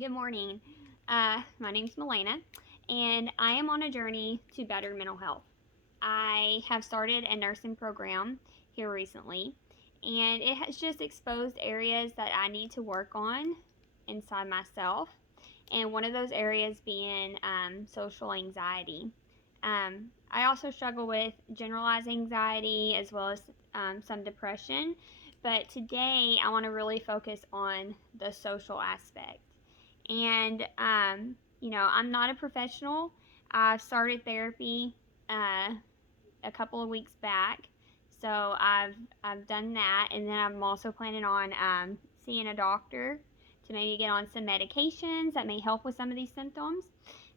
Good morning. My name's Milena, and I am on a journey to better mental health. I have started a nursing program here recently, and it has just exposed areas that I need to work on inside myself, and one of those areas being social anxiety. I also struggle with generalized anxiety as well as some depression, but today I want to really focus on the social aspect. And, I'm not a professional. I started therapy uh, a couple of weeks back. So I've done that, and then I'm also planning on seeing a doctor to maybe get on some medications that may help with some of these symptoms.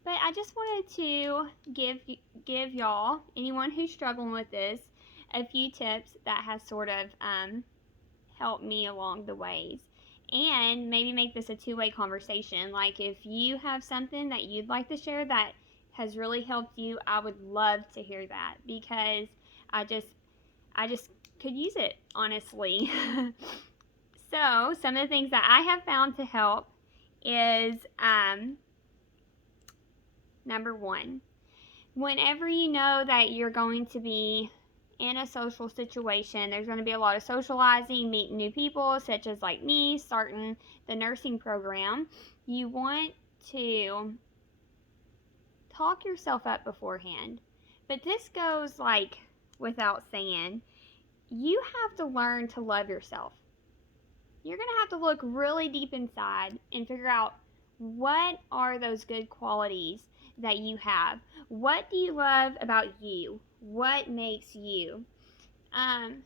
But I just wanted to give y'all, anyone who's struggling with this, a few tips that has sort of help me along the ways. And maybe make this a two-way conversation. Like if you have something that you'd like to share that has really helped you, I would love to hear that because I just could use it, honestly. So, some of the things that I have found to help is number one, whenever you know that you're going to be in a social situation, there's going to be a lot of socializing, meeting new people, such as like me, starting the nursing program. You want to talk yourself up beforehand. But this goes like without saying. You have to learn to love yourself. You're going to have to look really deep inside and figure out what are those good qualities that you have. What do you love about you? What makes you? Um,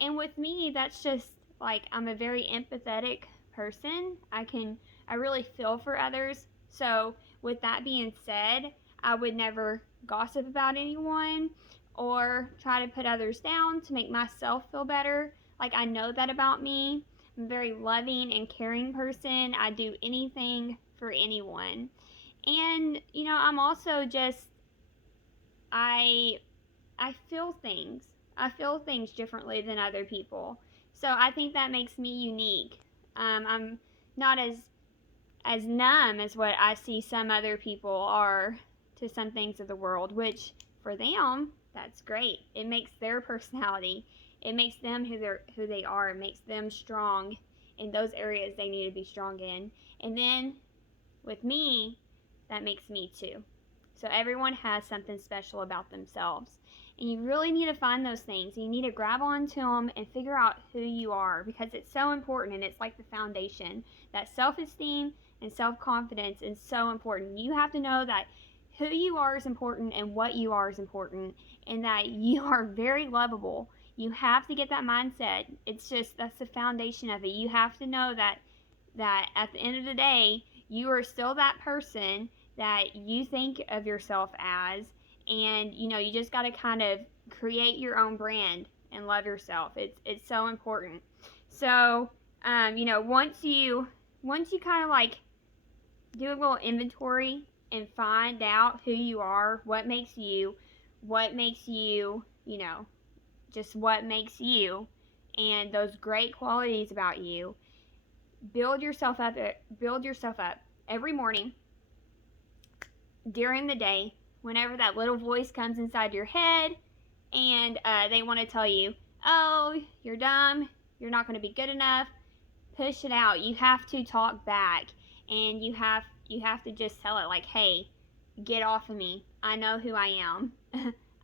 and with me, that's just like I'm a very empathetic person. I really feel for others. So, with that being said, I would never gossip about anyone or try to put others down to make myself feel better. Like, I know that about me. I'm a very loving and caring person. I do anything for anyone. And, I'm also just, I I feel things. I feel things differently than other people. So I think that makes me unique. I'm not as numb as what I see some other people are to some things of the world, which for them, that's great. It makes their personality. It makes them who they are. It makes them strong in those areas they need to be strong in. And then with me, that makes me too. So everyone has something special about themselves. And you really need to find those things. You need to grab onto them and figure out who you are because it's so important and it's like the foundation. That self esteem and self confidence is so important. You have to know that who you are is important and what you are is important and that you are very lovable. You have to get that mindset. It's just that's the foundation of it. You have to know that at the end of the day, you are still that person that you think of yourself as, and you just got to kind of create your own brand and love yourself. It's so important. So, once you kind of like do a little inventory and find out who you are, what makes you, just what makes you, and those great qualities about you, build yourself up build yourself up every morning during the day whenever that little voice comes inside your head and they want to tell you, oh, you're dumb, you're not going to be good enough. Push it out. You have to talk back, and you have to just tell it like, hey, get off of me. I know who I am.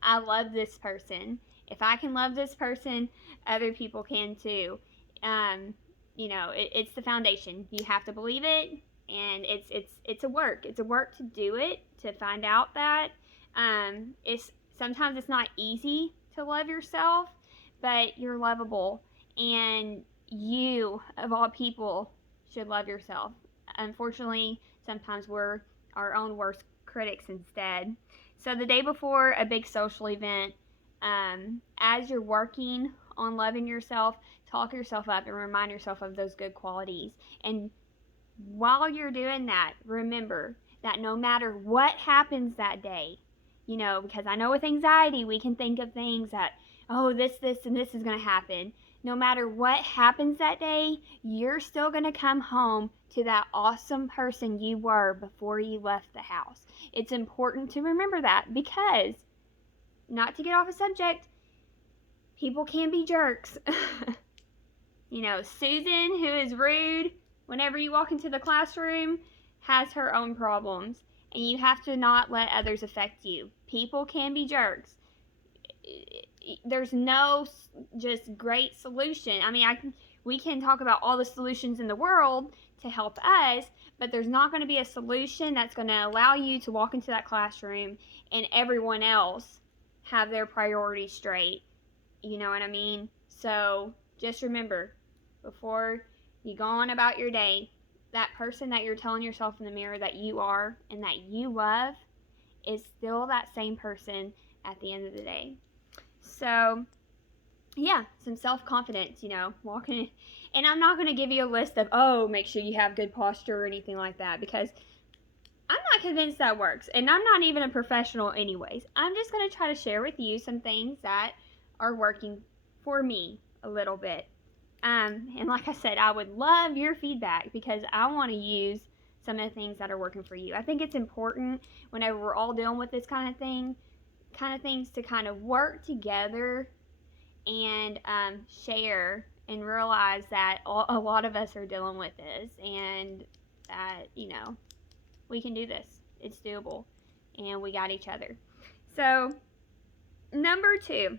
I love this person. If I can love this person, other people can too. um, it's the foundation. You have to believe it, and it's a work. It's a work to do it, to find out that it's sometimes it's not easy to love yourself, but you're lovable, and you of all people should love yourself. Unfortunately, sometimes we're our own worst critics instead. So the day before a big social event, as you're working on loving yourself, talk yourself up and remind yourself of those good qualities. And while you're doing that, remember that no matter what happens that day, because I know with anxiety we can think of things that, oh, this, and this is going to happen. no matter what happens that day, you're still going to come home to that awesome person you were before you left the house. It's important to remember that because, not to get off a subject, people can be jerks. Susan, who is rude whenever you walk into the classroom, has her own problems. And you have to not let others affect you. People can be jerks. There's no just great solution. I mean, we can talk about all the solutions in the world to help us, but there's not going to be a solution that's going to allow you to walk into that classroom and everyone else have their priorities straight. You know what I mean? So just remember, before you go on about your day, that person that you're telling yourself in the mirror that you are and that you love is still that same person at the end of the day. So, yeah, some self-confidence, walking in. And I'm not going to give you a list of, make sure you have good posture or anything like that, because I'm not convinced that works. And I'm not even a professional anyways. I'm just going to try to share with you some things that are working for me a little bit. And like I said, I would love your feedback because I want to use some of the things that are working for you. I think it's important whenever we're all dealing with this kind of things to kind of work together and share and realize that a lot of us are dealing with this and that, we can do this. It's doable and we got each other. So, number 2.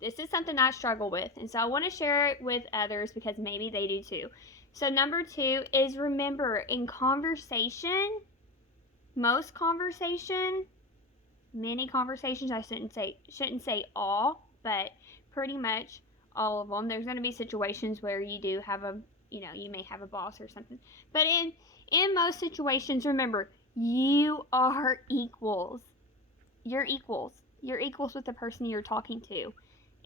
This is something I struggle with, and so I want to share it with others because maybe they do too. So number 2 is remember in conversation, many conversations, I shouldn't say all, but pretty much all of them. There's going to be situations where you do have you may have a boss or something. But in most situations, remember, you are equals. You're equals. You're equals with the person you're talking to.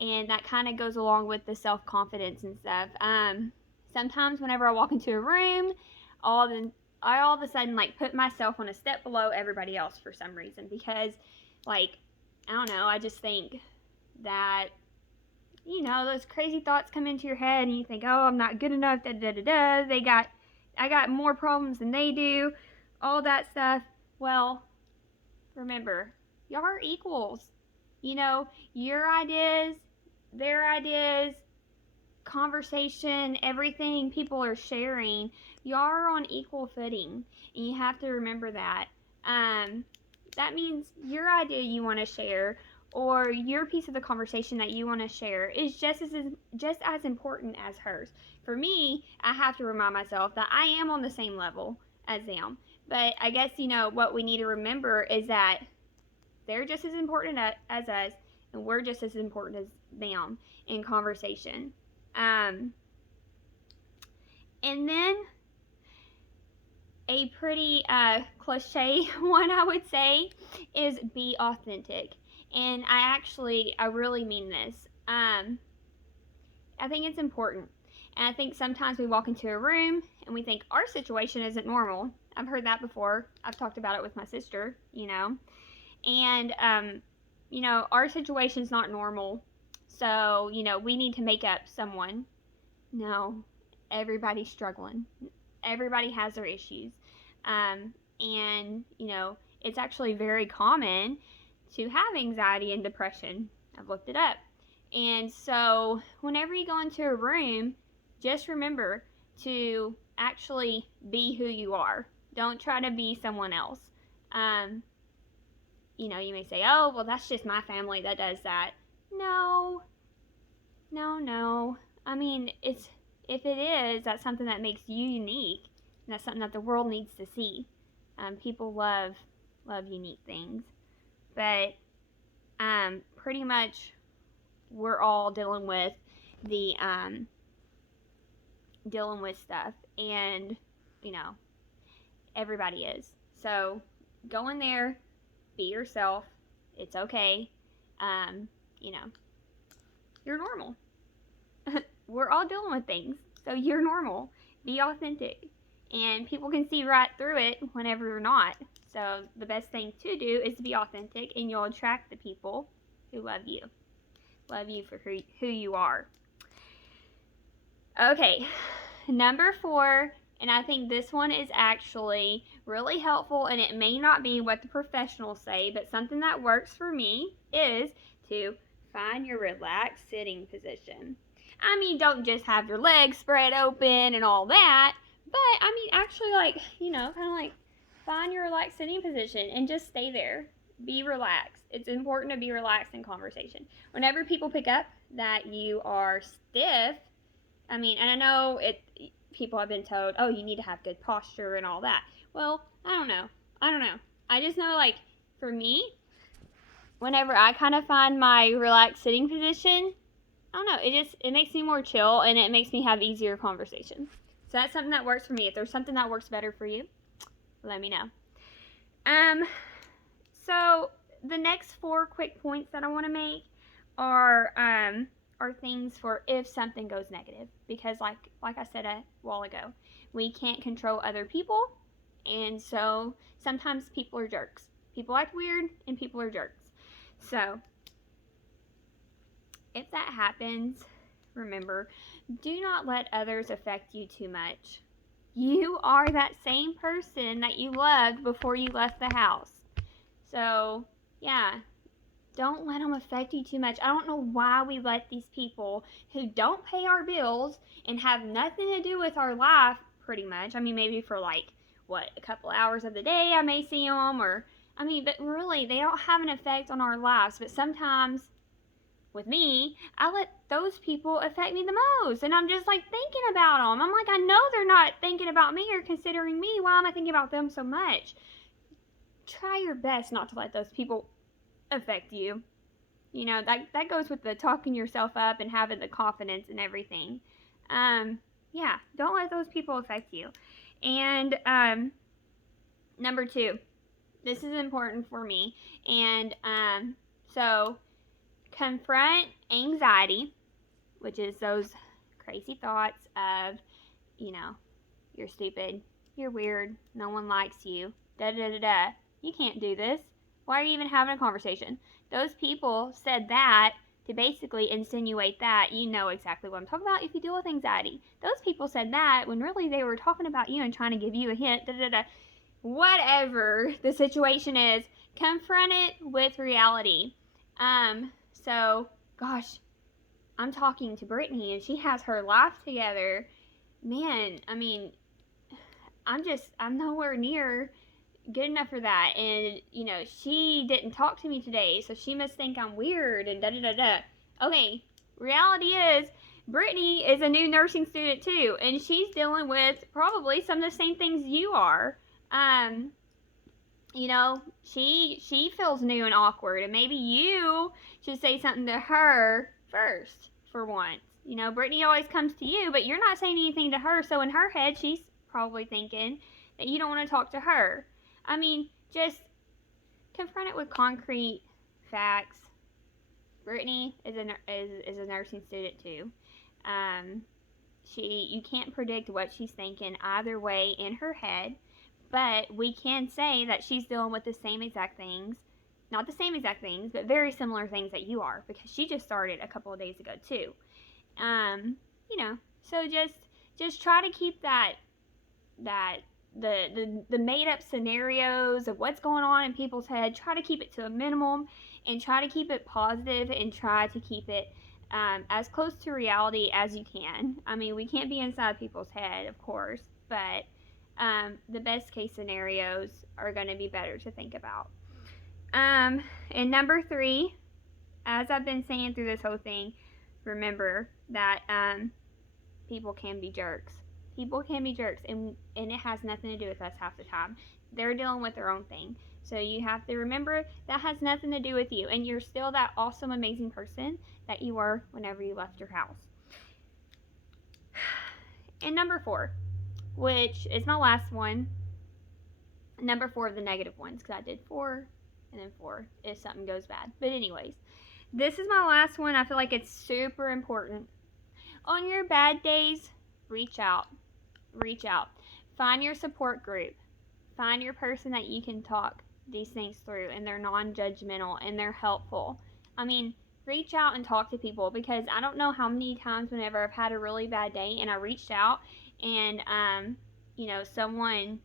And that kind of goes along with the self-confidence and stuff. Sometimes whenever I walk into a room, I all of a sudden put myself on a step below everybody else for some reason because, I don't know, I just think that, those crazy thoughts come into your head and you think, oh, I'm not good enough, I got more problems than they do, all that stuff. Well, remember, y'all are equals. Your ideas, their ideas, conversation, everything people are sharing, y'all are on equal footing. And you have to remember that. That means your idea you want to share or your piece of the conversation that you want to share is just as important as hers. For me, I have to remind myself that I am on the same level as them. But I guess, what we need to remember is that they're just as important as us, and we're just as important as them in conversation. And then a pretty cliche one, I would say, is be authentic. And I really mean this. I think it's important. And I think sometimes we walk into a room and we think our situation isn't normal. I've heard that before. I've talked about it with my sister, And, our situation's not normal. So, we need to make up someone. No, everybody's struggling. Everybody has their issues. And, it's actually very common to have anxiety and depression. I've looked it up. And so, whenever you go into a room, just remember to actually be who you are. Don't try to be someone else. You may say, oh, well, that's just my family that does that. No. I mean, if it is, that's something that makes you unique. And that's something that the world needs to see. People love unique things. But pretty much we're all dealing with stuff. And, everybody is. So go in there. Be yourself. It's okay. You're normal. We're all dealing with things, so you're normal. Be authentic. And people can see right through it whenever you're not. So the best thing to do is to be authentic, and you'll attract the people who love you. love you for who you are. Okay, number 4, and I think this one is actually really helpful, and it may not be what the professionals say, but something that works for me is to find your relaxed sitting position. I mean, don't just have your legs spread open and all that, but I mean, actually, like, kind of like find your relaxed sitting position and just stay there. Be relaxed. It's important to be relaxed in conversation. Whenever people pick up that you are stiff, I mean, and I know people have been told, oh, you need to have good posture and all that. Well, I don't know. I just know, like, for me, whenever I kind of find my relaxed sitting position, I don't know, it makes me more chill, and it makes me have easier conversations. So that's something that works for me. If there's something that works better for you, let me know. So the next 4 quick points that I want to make are things for if something goes negative, because like I said a while ago, we can't control other people, and so sometimes people are jerks. People act weird, and people are jerks. So if that happens, remember, do not let others affect you too much. You are that same person that you loved before you left the house. So, yeah, don't let them affect you too much. I don't know why we let these people who don't pay our bills and have nothing to do with our life, pretty much. I mean, maybe for a couple hours of the day I may see them, but really, they don't have an effect on our lives. But sometimes, with me, I let those people affect me the most. And I'm just like thinking about them. I'm like, I know they're not thinking about me or considering me. Why am I thinking about them so much? Try your best not to let those people affect you. That goes with the talking yourself up and having the confidence and everything. Yeah, don't let those people affect you. And number 2, this is important for me. And so confront anxiety, which is those crazy thoughts of, you're stupid, you're weird, no one likes you, da-da-da-da. You can't do this. Why are you even having a conversation? Those people said that to basically insinuate that you know exactly what I'm talking about if you deal with anxiety. Those people said that when really they were talking about you and trying to give you a hint, da-da-da. Whatever the situation is, confront it with reality. So, gosh, I'm talking to Brittany and she has her life together. Man, I mean, I'm nowhere near good enough for that, and she didn't talk to me today, so she must think I'm weird and da-da-da-da. Okay, reality is Brittany is a new nursing student too, and she's dealing with probably some of the same things you are. She feels new and awkward, and maybe you should say something to her first for once. Brittany always comes to you, but you're not saying anything to her, so in her head she's probably thinking that you don't want to talk to her. I mean, just confront it with concrete facts. Brittany is a nursing student too. You can't predict what she's thinking either way in her head, but we can say that she's dealing with the same exact things. Not the same exact things, but very similar things that you are, because she just started a couple of days ago too. So just try to keep that the made up scenarios of what's going on in people's head, try to keep it to a minimum and try to keep it positive and try to keep it as close to reality as you can. I mean, we can't be inside people's head, of course, but the best case scenarios are going to be better to think about. And number 3, as I've been saying through this whole thing, remember that people can be jerks. People can be jerks, and it has nothing to do with us half the time. They're dealing with their own thing. So you have to remember that has nothing to do with you, and you're still that awesome, amazing person that you were whenever you left your house. And number 4, which is my last one, number 4 of the negative ones, because I did 4 and then 4 if something goes bad. But anyways, this is my last one. I feel like it's super important. On your bad days, reach out. Find your support group. Find your person that you can talk these things through, and they're non-judgmental and they're helpful. I mean, reach out and talk to people, because I don't know how many times whenever I've had a really bad day and I reached out and someone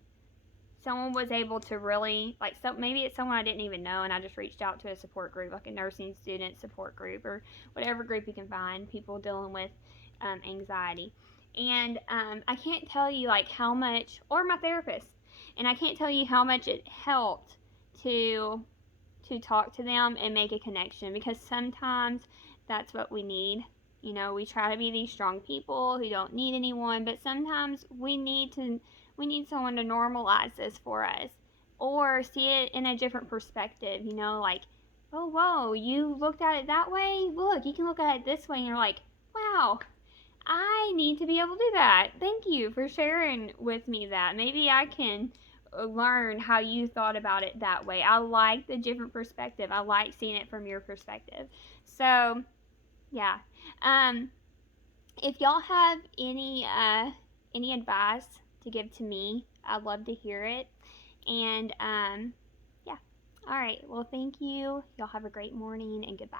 was able to really, like, so maybe it's someone I didn't even know and I just reached out to a support group, like a nursing student support group or whatever group you can find, people dealing with anxiety. And I can't tell you like how much, or my therapist, and I can't tell you how much it helped to talk to them and make a connection, because sometimes that's what we need. We try to be these strong people who don't need anyone, but sometimes we need someone to normalize this for us, or see it in a different perspective, like, oh, whoa, you looked at it that way? Look, you can look at it this way. And you're like, wow, I need to be able to do that. Thank you for sharing with me that. Maybe I can learn how you thought about it that way. I like the different perspective. I like seeing it from your perspective. So, yeah. Um, if y'all have any advice to give to me, I'd love to hear it. And yeah. All right. Well, thank you. Y'all have a great morning and goodbye.